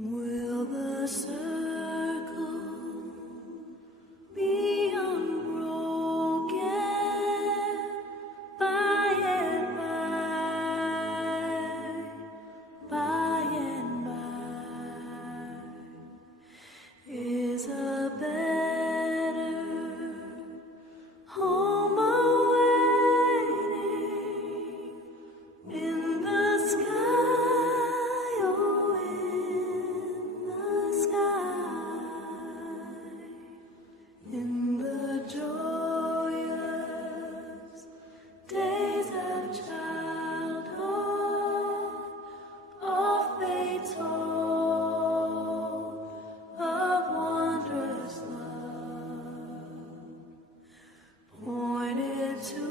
Will the circle be unbroken by and by and by? Is a better home awaiting in the sky, oh, in the sky, in the joyous days of childhood, of faith's hope, of wondrous love, pointed to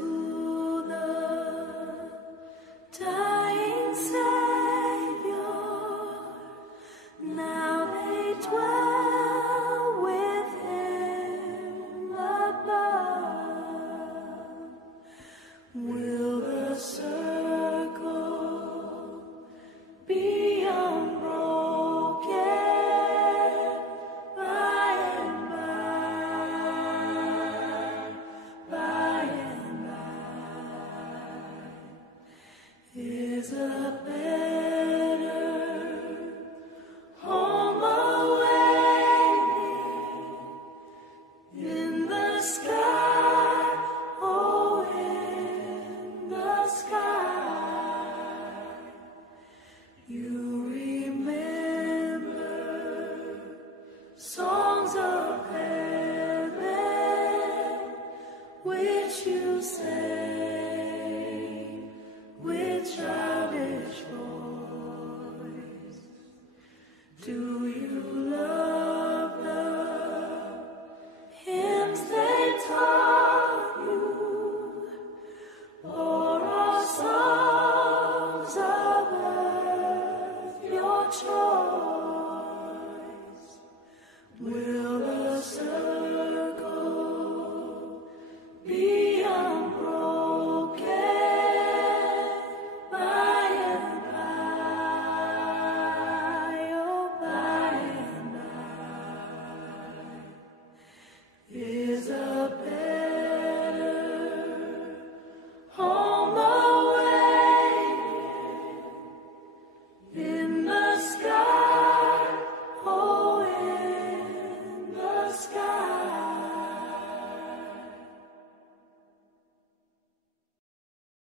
the dying Savior. Now they dwell with Him above. Will the circle be unbroken by and by and by? Is a better home awaiting in the sky, oh, in the sky? You remember songs of heaven which you sang with childish voice. Do you love the hymns they taught you, or are songs of earth your choice?